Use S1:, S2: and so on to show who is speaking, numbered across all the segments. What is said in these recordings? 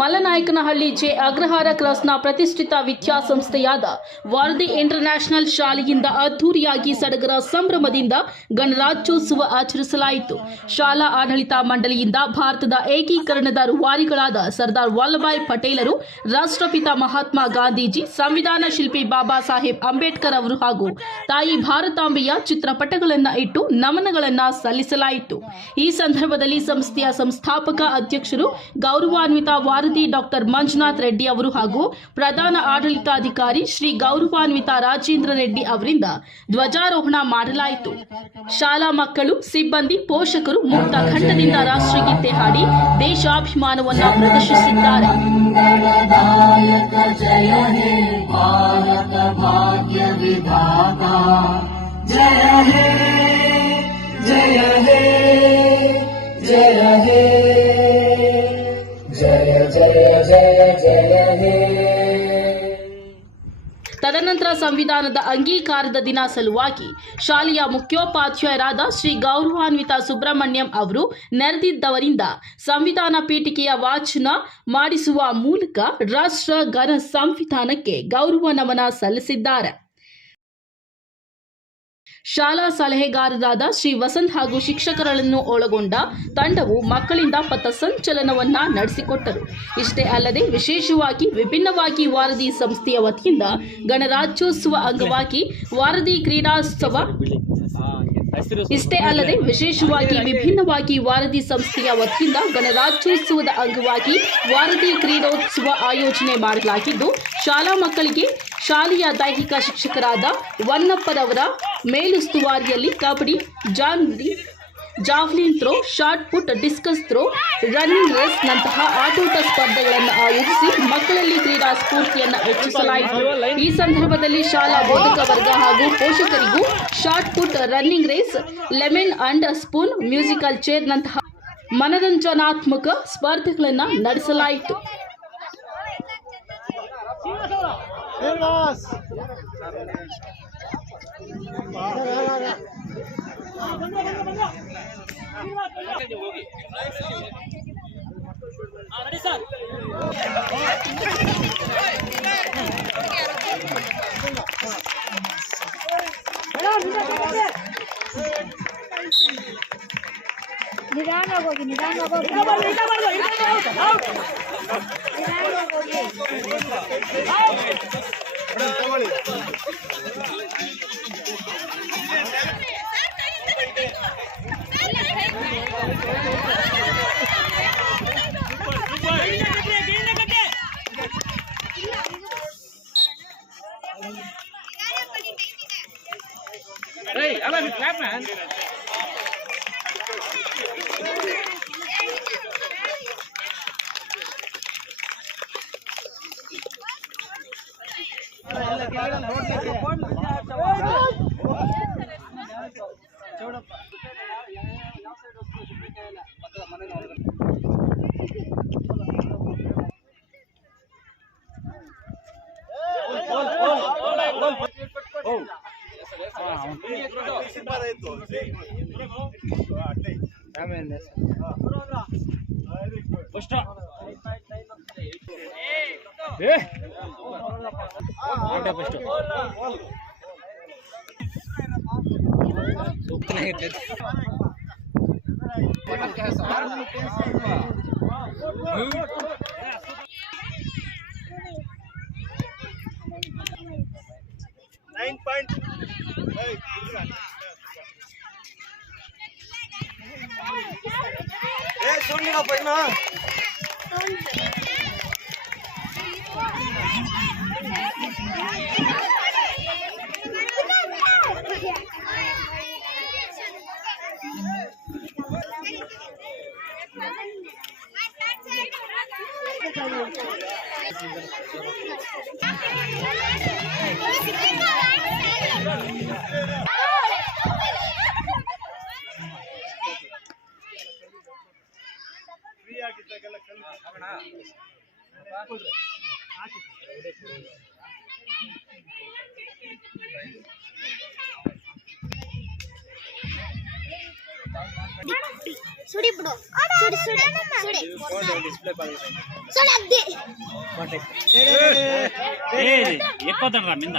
S1: ಮಲನಾಯಕನಹಳ್ಳಿ J Agrahara ಕ್ರಾಸ್ನ ಪ್ರತಿಷ್ಠಿತ ವಿದ್ಯಾಸಂಸ್ಥೆಯಾದ ವಾರದಿ international ಶಾಲೆಯಿಂದ ಅದ್ದೂರಿಯಾಗಿ ಸಡಗರ ಸಂಭ್ರಮದಿಂದ ಗಣರಾಜ್ಯೋತ್ಸವ ಆಚರಿಸಲಾಯಿತು. ಶಾಲಾ ಆಡಳಿತ ಮಂಡಳಿಯಿಂದ ಭಾರತದ ಏಕೀಕರಣದ ರೂವಾರಿಗಳಾದ ಸರ್ದಾರ್ ವಲ್ಲಭಾಯ್ ಪಟೇಲರು, ರಾಷ್ಟ್ರಪಿತ ಮಹಾತ್ಮ ಗಾಂಧೀಜಿ, ಸಂವಿಧಾನ ಶಿಲ್ಪಿ ಬಾಬಾ ಸಾಹೇಬ್ ಅಂಬೇಡ್ಕರ್ ಅವರು ಹಾಗೂ ತಾಯಿ ಭಾರತಾಂಬೆಯ ಚಿತ್ರಪಟಗಳನ್ನ ಇಟ್ಟು ನಮನಗಳನ್ನು ಸಲ್ಲಿಸಲಾಯಿತು. ಈ ಸಂದರ್ಭದಲ್ಲಿ ಸಂಸ್ಥೆಯ ಸಂಸ್ಥಾಪಕ ಅಧ್ಯಕ್ಷರು ಗೌರವಾನ್ವಿತ ವಾರದಿ ಡಾಕ್ಟರ್ ಮಂಜುನಾಥ್ ರೆಡ್ಡಿ ಅವರು ಹಾಗೂ ಪ್ರಧಾನ ಆಡಳಿತಾಧಿಕಾರಿ ಶ್ರೀ ಗೌರವಾನ್ವಿತ ರಾಜೇಂದ್ರ ರೆಡ್ಡಿ ಅವರಿಂದ ಧ್ವಜಾರೋಹಣ ಮಾಡಲಾಯಿತು. ಶಾಲಾ ಮಕ್ಕಳು, ಸಿಬ್ಬಂದಿ, ಪೋಷಕರು ಮುಕ್ತ ಖಂಡದಿಂದ ರಾಷ್ಟ್ರಗೀತೆ ಹಾಡಿ ದೇಶಾಭಿಮಾನವನ್ನು ಪ್ರದರ್ಶಿಸಿದ್ದಾರೆ. ತದನಂತರ ಸಂವಿಧಾನದ ಅಂಗೀಕಾರದ ದಿನ ಸಲುವಾಗಿ ಶಾಲೆಯ ಮುಖ್ಯೋಪಾಧ್ಯಾಯರಾದ ಶ್ರೀ ಗೌರವಾನ್ವಿತ ಸುಬ್ರಹ್ಮಣ್ಯಂ ಅವರು ನೆರೆದಿದ್ದವರಿಂದ ಸಂವಿಧಾನ ಪೀಠಿಕೆಯ ವಾಚನ ಮಾಡಿಸುವ ಮೂಲಕ ರಾಷ್ಟ್ರ ಘನ ಸಂವಿಧಾನಕ್ಕೆ ಗೌರವ ನಮನ ಸಲ್ಲಿಸಿದ್ದಾರೆ. ಶಾಲಾ ಸಲಹೆಗಾರರಾದ ಶ್ರೀ ವಸಂತ್ ಹಾಗೂ ಶಿಕ್ಷಕರನ್ನು ಒಳಗೊಂಡ ತಂಡವು ಮಕ್ಕಳಿಂದ ಪಥಸಂಚಲನವನ್ನ ನಡೆಸಿಕೊಟ್ಟರು. ಇಷ್ಟೇ ಅಲ್ಲದೆ ವಿಶೇಷವಾಗಿ ವಿಭಿನ್ನವಾಗಿ ವಾರದಿ ಸಂಸ್ಥೆಯ ವತಿಯಿಂದ ಗಣರಾಜ್ಯೋತ್ಸವ ಅಂಗವಾಗಿ ವಾರದಿ ಕ್ರೀಡಾೋತ್ಸವ ಇಷ್ಟೇ ಅಲ್ಲದೆ ವಿಶೇಷವಾಗಿ ವಿಭಿನ್ನವಾಗಿ ವಾರದಿ ಸಂಸ್ಥೆಯ ವತಿಯಿಂದ ಗಣರಾಜ್ಯೋತ್ಸವದ ಅಂಗವಾಗಿ ವಾರದಿ ಕ್ರೀಡೋತ್ಸವ ಆಯೋಜನೆ ಮಾಡಲಾಗಿದ್ದು ಶಾಲಾ ಮಕ್ಕಳಿಗೆ ಶಾಲೆಯ ದೈಹಿಕ ಶಿಕ್ಷಕರಾದ ವನ್ನಪ್ಪರವರ ಮೇಲುಸ್ತುವಾರಿಯಲ್ಲಿ kabaddi ಜಾನ್ರಿ javelin throw, short put, discus throw, running race ನಂತಹ ಆಟೋಟ ಸ್ಪರ್ಧೆಗಳನ್ನು ಆಯೋಜಿಸಿ ಮಕ್ಕಳಲ್ಲಿ ಕ್ರೀಡಾ ಸ್ಫೂರ್ತಿಯನ್ನು ಹೆಚ್ಚಿಸಲಾಯಿತು. ಈ ಸಂದರ್ಭದಲ್ಲಿ ಶಾಲಾ ಬೋಧಕ ವರ್ಗ ಹಾಗೂ ಪೋಷಕರಿಗೂ short put, running race, lemon and spoon musical chair ನಂತಹ ಮನರಂಜನಾತ್ಮಕ ಸ್ಪರ್ಧೆಗಳನ್ನು ನಡೆಸಲಾಯಿತು.
S2: ನಿಧಾನವಾಗಿ ಹೋಗಿ ನಿಧಾನವಾಗಿ ಹೋಗಿ ನಿಧಾನವಾಗಿ ಹೋಗಿ
S3: చూడప్ప. ఫస్ట్ ಸುಮ್ಮನಿಗಪ್ಪ ಇನ್ನು ಫ್ರೀ ಆಗಿದ್ದಾಗೆಲ್ಲ
S2: ಸುಡಿ ಬಿಡು ಸುಡಿ ಸುಡಿ ಸುಡಿ ಸುಡಿ ಅದ್ದಿ
S3: ಏ ಎಪ್ಪತ್ತಡ್ರ ಮಿಂದ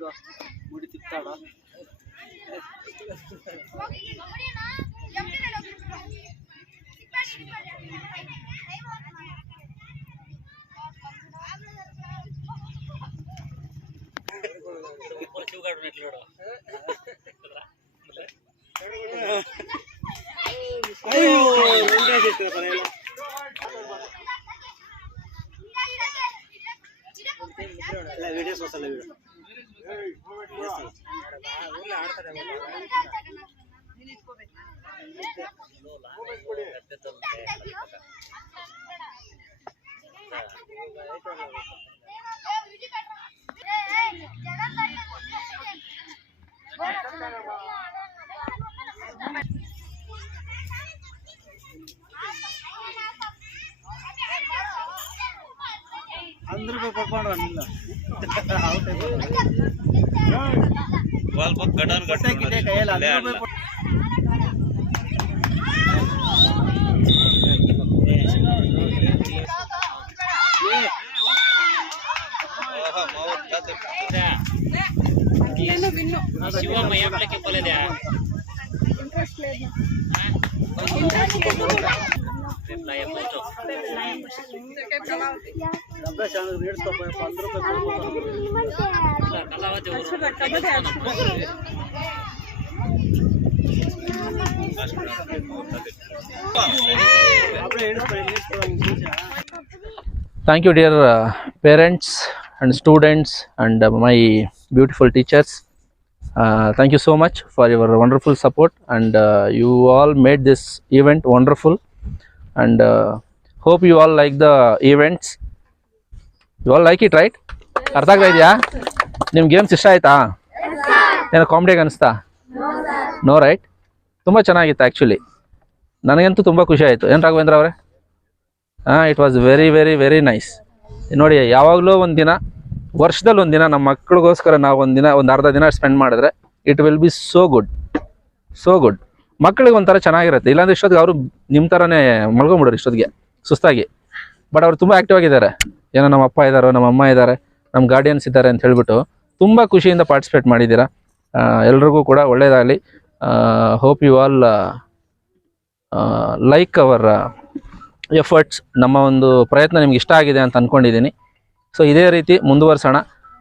S3: వీడు ముడి తిప్పాడా చూగాడు నెట్లో वाल बहुत गटन गटन శివమయ్య అప్పటికి
S4: పోలేదా ఇంట్రెస్ట్ లేదు
S3: ఇంట్రెస్ట్ లేదు ನೀಡ್ಸ್ಕೊಪ್ಪ, ಅಂದ್ರ ರೂಪಾಯಿ ಕೊಡ್ಬೇಕು.
S4: ಕಲಾವತಿ
S3: ಅಬ್ರೆ ಹಿಡಿಸ್ಕೊಳ್ಳಿ, ನೀಡ್ಸ್ಕೊಳ್ಳೋ ಒಂದ್ ನಿಮಿಷ.
S5: Thank you, dear uh, parents and students and uh, my beautiful teachers. Uh, thank you so much for your wonderful support, and uh, you all made this event wonderful. And uh, hope you all like the events. You all like it right ಅರ್ಥ ಆಗ್ತಾ ಇದೆಯಾ? ನಿಮ್ಮ games ಇಷ್ಟ ಆಯ್ತಾ? ಏನೋ ಕಾಮಿಡಿಯಾಗಿ ಅನಿಸ್ತಾ? No right ತುಂಬ ಚೆನ್ನಾಗಿತ್ತು ಆ್ಯಕ್ಚುಲಿ ನನಗಂತೂ ತುಂಬ ಖುಷಿ ಆಯಿತು. ಏನು ರಾಘವೇಂದ್ರ ಅವರೇ? ಹಾಂ it was very very very nice ನೋಡಿ, ಯಾವಾಗಲೂ ಒಂದು ದಿನ, ವರ್ಷದಲ್ಲಿ ಒಂದು ದಿನ ನಮ್ಮ ಮಕ್ಕಳಿಗೋಸ್ಕರ ನಾವು ಒಂದು ದಿನ, ಒಂದು ಅರ್ಧ ದಿನ ಸ್ಪೆಂಡ್ ಮಾಡಿದ್ರೆ it will be so good so good ಮಕ್ಕಳಿಗೆ ಒಂಥರ ಚೆನ್ನಾಗಿರುತ್ತೆ. ಇಲ್ಲಾಂದ್ರೆ ಇಷ್ಟೊತ್ತಿಗೆ ಅವರು ನಿಮ್ಮ ಥರನೇ ಮಲ್ಕೊಂಬಿಡೋರು ಇಷ್ಟೊತ್ತಿಗೆ, ಸುಸ್ತಾಗಿ. ಬಟ್ ಅವ್ರು ತುಂಬ ಆ್ಯಕ್ಟಿವ್ ಆಗಿದ್ದಾರೆ. ಏನೋ ನಮ್ಮ ಅಪ್ಪ ಇದ್ದಾರೋ ನಮ್ಮ ಅಮ್ಮ ಇದ್ದಾರೆ ನಮ್ಮ ಗಾರ್ಡಿಯನ್ಸ್ ಇದ್ದಾರೆ ಅಂತ ಹೇಳ್ಬಿಟ್ಟು ತುಂಬ ಖುಷಿಯಿಂದ ಪಾರ್ಟಿಸಿಪೇಟ್ ಮಾಡಿದ್ದೀರಾ. ಎಲ್ರಿಗೂ ಕೂಡ ಒಳ್ಳೆಯದಾಗಲಿ hope you all like our efforts ನಮ್ಮ ಒಂದು ಪ್ರಯತ್ನ ನಿಮ್ಗೆ ಇಷ್ಟ ಆಗಿದೆ ಅಂತ ಅಂದ್ಕೊಂಡಿದ್ದೀನಿ ಸೊ ಇದೇ ರೀತಿ ಮುಂದುವರ್ಸೋಣ.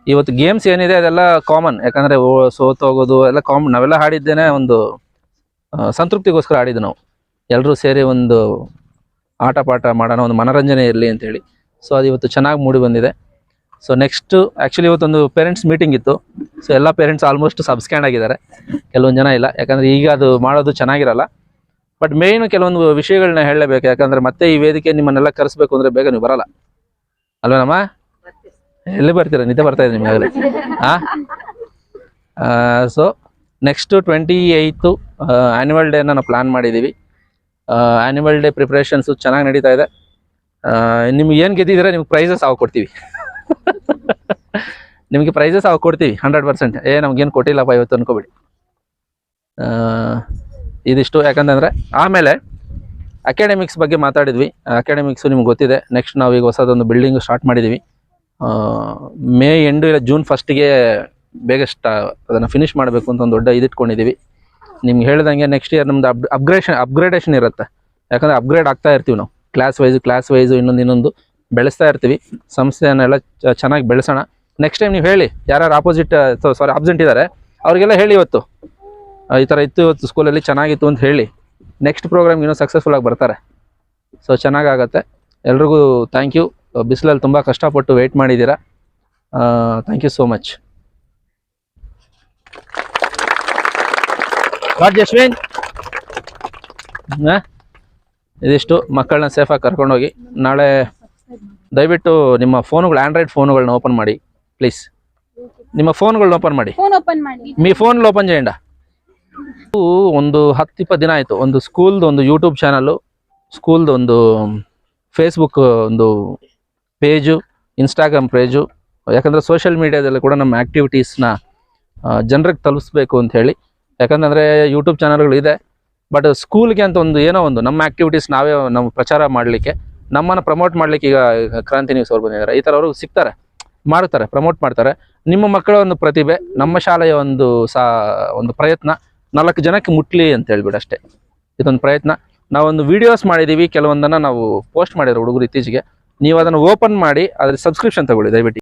S5: ಇವತ್ತು ಗೇಮ್ಸ್ ಏನಿದೆ ಅದೆಲ್ಲ ಕಾಮನ್ ಯಾಕಂದರೆ ಸೋತೋಗೋದು ಎಲ್ಲ ಕಾಮನ್ ನಾವೆಲ್ಲ ಹಾಡಿದ್ದೇನೆ ಒಂದು ಸಂತೃಪ್ತಿಗೋಸ್ಕರ ಆಡಿದ್ದು ನಾವು. ಎಲ್ಲರೂ ಸೇರಿ ಒಂದು ಆಟ ಪಾಠ ಮಾಡೋಣ, ಒಂದು ಮನೋರಂಜನೆ ಇರಲಿ ಅಂತೇಳಿ ಸೊ ಅದು ಇವತ್ತು ಚೆನ್ನಾಗಿ ಮೂಡಿ ಬಂದಿದೆ. ಸೊ ನೆಕ್ಸ್ಟು ಆ್ಯಕ್ಚುಲಿ ಇವತ್ತೊಂದು ಪೇರೆಂಟ್ಸ್ ಮೀಟಿಂಗ್ ಇತ್ತು. ಸೊ ಎಲ್ಲ ಪೇರೆಂಟ್ಸ್ ಆಲ್ಮೋಸ್ಟ್ ಸಬ್ಸ್ಕ್ಯಾಂಡ್ ಆಗಿದ್ದಾರೆ. ಕೆಲವೊಂದು ಜನ ಇಲ್ಲ. ಯಾಕಂದರೆ ಈಗ ಅದು ಮಾಡೋದು ಚೆನ್ನಾಗಿರಲ್ಲ. ಬಟ್ ಮೇಯ್ನು ಕೆಲವೊಂದು ವಿಷಯಗಳನ್ನ ಹೇಳಲೇಬೇಕು. ಯಾಕಂದರೆ ಮತ್ತೆ ಈ ವೇದಿಕೆ ನಿಮ್ಮನ್ನೆಲ್ಲ ಕರೆಸ್ಬೇಕು ಅಂದರೆ ಬೇಗ ನೀವು ಬರಲ್ಲ. ಅಲ್ವೇನಮ್ಮ ಎಲ್ಲಿ ಬರ್ತೀರಾ? ನಿದ್ದೆ ಬರ್ತಾ ಇದೆ ನಿಮಗೆ ಹಾಂ so next twenty eight annual ಡೇನ ನಾವು ಪ್ಲ್ಯಾನ್ ಮಾಡಿದ್ದೀವಿ. ಆ್ಯನ್ಯುವಲ್ ಡೇ ಪ್ರಿಪ್ರೇಷನ್ಸು ಚೆನ್ನಾಗಿ ನಡೀತಾ ಇದೆ. ನಿಮ್ಗೆ ಏನು ಗೆದ್ದಿದ್ರೆ ನಿಮ್ಗೆ ಪ್ರೈಸಸ್ ಅವಾಗ ಕೊಡ್ತೀವಿ. ನಿಮಗೆ ಪ್ರೈಸಸ್ ಅವಾಗ ಕೊಡ್ತೀವಿ ಹಂಡ್ರೆಡ್ ಪರ್ಸೆಂಟ್ ಏ ನಮ್ಗೇನು ಕೊಟ್ಟಿಲ್ಲಪ್ಪ ಇವತ್ತು ಅನ್ಕೋಬೇಡಿ. ಇದಿಷ್ಟು. ಯಾಕಂತಂದರೆ, ಆಮೇಲೆ ಅಕಾಡೆಮಿಕ್ಸ್ ಬಗ್ಗೆ ಮಾತಾಡಿದ್ವಿ. ಅಕಾಡೆಮಿಕ್ಸು ನಿಮ್ಗೆ ಗೊತ್ತಿದೆ. ನೆಕ್ಸ್ಟ್ ನಾವು ಈಗ ಹೊಸದೊಂದು ಬಿಲ್ಡಿಂಗ್ ಸ್ಟಾರ್ಟ್ ಮಾಡಿದ್ದೀವಿ ಮೇ ಎಂಡು ಇಲ್ಲ ಜೂನ್ ಫಸ್ಟಿಗೆ ಬೇಗ ಸ್ಟಾ ಅದನ್ನು ಫಿನಿಷ್ ಮಾಡಬೇಕು ಅಂತ ಒಂದು ದೊಡ್ಡ ಇದಿಟ್ಕೊಂಡಿದ್ದೀವಿ ನಿಮ್ಗೆ ಹೇಳ್ದಂಗೆ ನೆಕ್ಸ್ಟ್ ಇಯರ್ ನಮ್ದು ಅಪ್ ಅಪ್ಗ್ರೇಷನ್ ಅಪ್ಗ್ರೇಡೇಷನ್ ಇರುತ್ತೆ. ಯಾಕಂದರೆ ಅಪ್ಗ್ರೇಡ್ ಆಗ್ತಾ ಇರ್ತೀವಿ ನಾವು. ಕ್ಲಾಸ್ ವೈಸು ಕ್ಲಾಸ್ ವೈಸು ಇನ್ನೊಂದು ಇನ್ನೊಂದು ಬೆಳೆಸ್ತಾ ಇರ್ತೀವಿ. ಸಂಸ್ಥೆಯನ್ನೆಲ್ಲ ಚೆನ್ನಾಗಿ ಬೆಳೆಸೋಣ. ನೆಕ್ಸ್ಟ್ ಟೈಮ್ ನೀವು ಹೇಳಿ ಯಾರ್ಯಾರು ಆಪೋಸಿಟ್ ಸಾರಿ ಆಬ್ಸೆಂಟ್ ಇದ್ದಾರೆ ಅವರಿಗೆಲ್ಲ ಹೇಳಿ ಇವತ್ತು. ಈ ಥರ ಇತ್ತು ಇವತ್ತು ಸ್ಕೂಲಲ್ಲಿ ಚೆನ್ನಾಗಿತ್ತು ಅಂತ ಹೇಳಿ. ನೆಕ್ಸ್ಟ್ ಪ್ರೋಗ್ರಾಮ್ ಇನ್ನೂ ಸಕ್ಸಸ್ಫುಲ್ ಆಗಿ ಬರ್ತಾರೆ. ಸೊ ಚೆನ್ನಾಗಾಗತ್ತೆ ಎಲ್ರಿಗೂ ಥ್ಯಾಂಕ್ ಯು ಬಿಸಿಲಲ್ಲಿ ತುಂಬ ಕಷ್ಟಪಟ್ಟು ವೆಯ್ಟ್ ಮಾಡಿದ್ದೀರಾ thank you so much what Jaswin ಇದಿಷ್ಟು ಮಕ್ಕಳನ್ನ ಸೇಫಾಗಿ ಕರ್ಕೊಂಡೋಗಿ ನಾಳೆ ದಯವಿಟ್ಟು ನಿಮ್ಮ ಫೋನುಗಳು ಆಂಡ್ರಾಯ್ಡ್ ಫೋನುಗಳನ್ನ ಓಪನ್ ಮಾಡಿ ಪ್ಲೀಸ್ ನಿಮ್ಮ ಫೋನ್ಗಳನ್ನ ಓಪನ್ ಮಾಡಿ
S6: ಫೋನ್ ಓಪನ್ ಮಾಡಿ
S5: మీ ఫోన్లో ఓపెన్ చేయండి ಒಂದು ಹತ್ತು ಇಪ್ಪತ್ತು ದಿನ ಆಯಿತು ಒಂದು ಸ್ಕೂಲ್ದು ಒಂದು ಯೂಟ್ಯೂಬ್ ಚಾನಲ್ಲು ಸ್ಕೂಲ್ದು ಒಂದು ಫೇಸ್ಬುಕ್ ಒಂದು ಪೇಜು ಇನ್ಸ್ಟಾಗ್ರಾಮ್ ಪೇಜು ಯಾಕಂದರೆ ಸೋಷಿಯಲ್ ಮೀಡಿಯಾದಲ್ಲಿ ಕೂಡ ನಮ್ಮ ಆ್ಯಕ್ಟಿವಿಟೀಸ್ನ ಜನರಿಗೆ ತಲುಪಿಸ್ಬೇಕು ಅಂತ ಹೇಳಿ ಯಾಕಂತಂದರೆ ಯೂಟ್ಯೂಬ್ ಚಾನಲ್ಗಳಿದೆ ಬಟ್ ಸ್ಕೂಲ್ಗೆ ಅಂತ ಒಂದು ಏನೋ ಒಂದು, ನಮ್ಮ ಆ್ಯಕ್ಟಿವಿಟೀಸ್ ನಾವೇ ನಮ್ಮ ಪ್ರಚಾರ ಮಾಡಲಿಕ್ಕೆ, ನಮ್ಮನ್ನು ಪ್ರಮೋಟ್ ಮಾಡಲಿಕ್ಕೆ ಈಗ ಕ್ರಾಂತಿ ನ್ಯೂಸ್ ಅವ್ರು ಬಂದಿದ್ದಾರೆ. ಈ ಥರ ಅವರು ಸಿಗ್ತಾರೆ, ಮಾಡ್ತಾರೆ ಪ್ರಮೋಟ್ ಮಾಡ್ತಾರೆ. ನಿಮ್ಮ ಮಕ್ಕಳ ಒಂದು ಪ್ರತಿಭೆ, ನಮ್ಮ ಶಾಲೆಯ ಒಂದು ಸಾ, ಒಂದು ಪ್ರಯತ್ನ, ನಾಲ್ಕು ಜನಕ್ಕೆ ಮುಟ್ಲಿ ಅಂತ ಹೇಳ್ಬಿಡು ಅಷ್ಟೇ. ಇದೊಂದು ಪ್ರಯತ್ನ. ನಾವೊಂದು ವಿಡಿಯೋಸ್ ಮಾಡಿದ್ದೀವಿ ಕೆಲವೊಂದನ್ನು ನಾವು ಪೋಸ್ಟ್ ಮಾಡಿದ್ರು ಹುಡುಗರು ಇತ್ತೀಚೆಗೆ. ನೀವು ಅದನ್ನು ಓಪನ್ ಮಾಡಿ ಅದ್ರ ಸಬ್ಸ್ಕ್ರಿಪ್ಷನ್ ತಗೊಳ್ಳಿ, ದಯವಿಟ್ಟು.